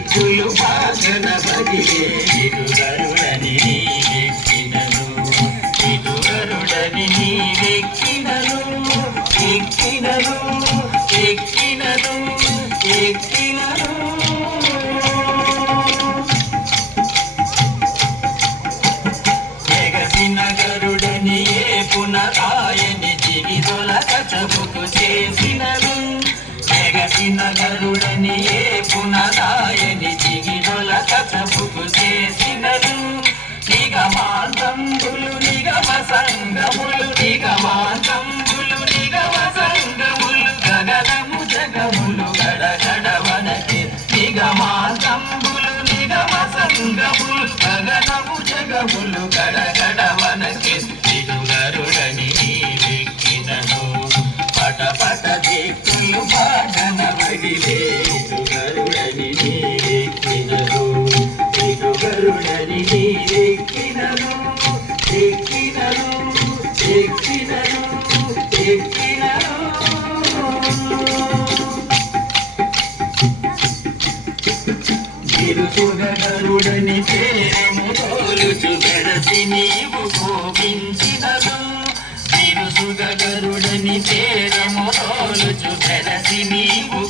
భాగన బదిలే ఇటు గరుడని నీవెక్కినను ఇటు గరుడని నీవెక్కినను ఎక్కినను ఎక్కినను ఎక్కినను. ఎగసిన గరుడని ఏ పునరాయని జిగిదొల కచబుకు చేసినను. ఎగసిన గరుడని ఏ పునరా సంగములు నిగమాంతంబులు నిగమ సంగములు గగనము జగములు గడగడవనకి సంగులు నిగమ సంగములు గగనము జగములు గడగడవనకి తిరుగరుడని వెక్కినను పట పట దిక్కులు పాటన వడిలే తిరుగరుడని వెక్కినను తిరుగరుడని వెక్కినను ఎక్కినను ఎక్కినను ఎక్కినను తిరుచుగరుడని పేరము తోలుచు గడసి నీవు కోపించినదు తిరుసుగరుడని పేరము తోలుచు గడసి నీవు